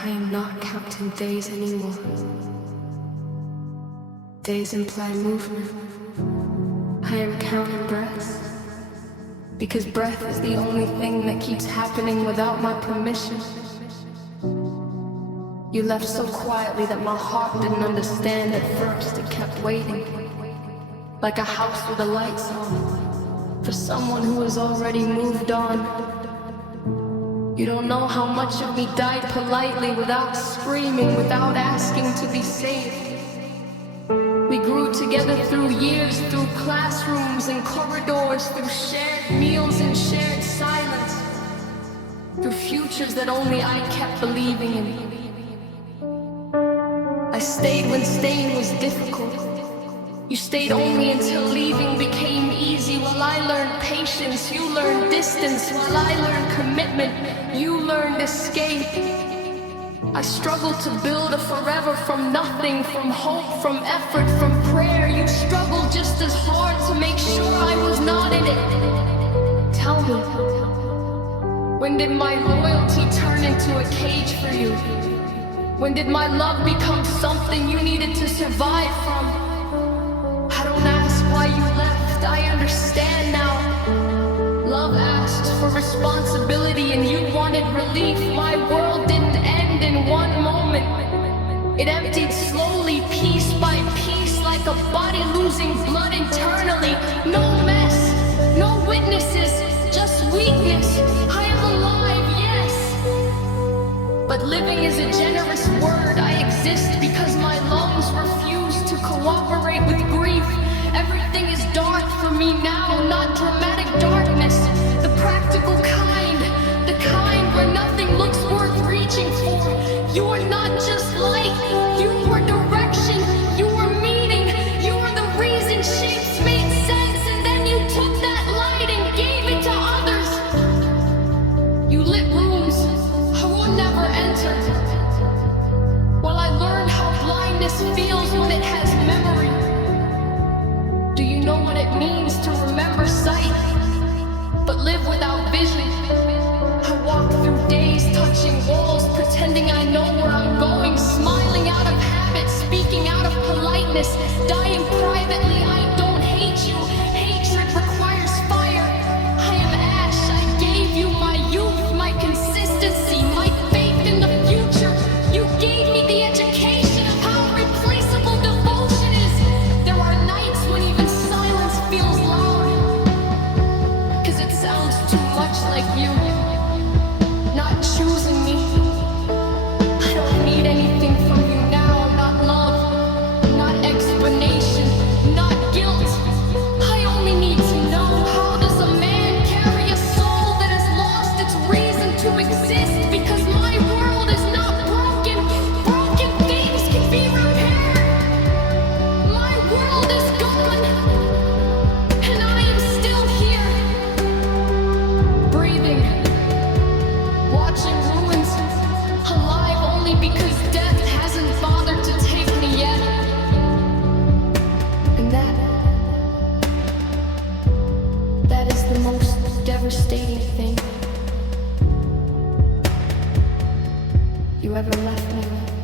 I am not counting days anymore. Days imply movement. I am counting breaths, because breath is the only thing that keeps happening without my permission. You left so quietly that my heart didn't understand at first. It kept waiting, like a house with the lights on, for someone who has already moved on. You don't know how much of me died politely, without screaming, without asking to be saved. We grew together through years, through classrooms and corridors, through shared meals and shared silence, through futures that only I kept believing in. I stayed when staying was difficult. You stayed only until leaving became easy. While I learned patience, you learned distance. While I learned commitment, you learned escape. I struggled to build a forever from nothing, from hope, from effort, from prayer. You struggled just as hard to make sure I was not in it. Tell me, when did my loyalty turn into a cage for you? When did my love become something you needed to survive from? I don't ask why you left, I understand now. Love asked for responsibility and you wanted relief. My world didn't end in one moment. It emptied slowly, piece by piece, like a body losing blood internally. No mess, no witnesses, just weakness. I am alive, yes. But living is a generous word. I exist because my lungs refuse to cooperate with grief. Everything is dark for me now, not dramatic darkness. The practical kind, the kind where nothing looks worth reaching for. You are not just light, you are direction, you are meaning, you are the reason shapes made sense. And then you took that light and gave it to others. You lit rooms I would never enter, while I learned how blindness feels when it has memory. Do you know what it means to remember sight, but live without vision? I walk through days touching walls, pretending I know where I'm going, smiling out of habit, speaking out of politeness, dying privately. I don't hate you. Hatred requires fire. I am ash. I gave you my youth, my consistency, my faith in the future. You gave me the education of how replaceable devotion is. There are nights when even silence feels loud, 'cause it sounds too much like you not choosing me. I don't need anything from you now, not love, not explanation, not guilt. I only need to know, how does a man carry a soul that has lost its reason to exist? Because my world is not broken. Broken things can be repaired. My world is gone, and I am still here, breathing, watching ruins, alive only because death hasn't bothered to take me yet. And that is the most devastating thing you ever left me with.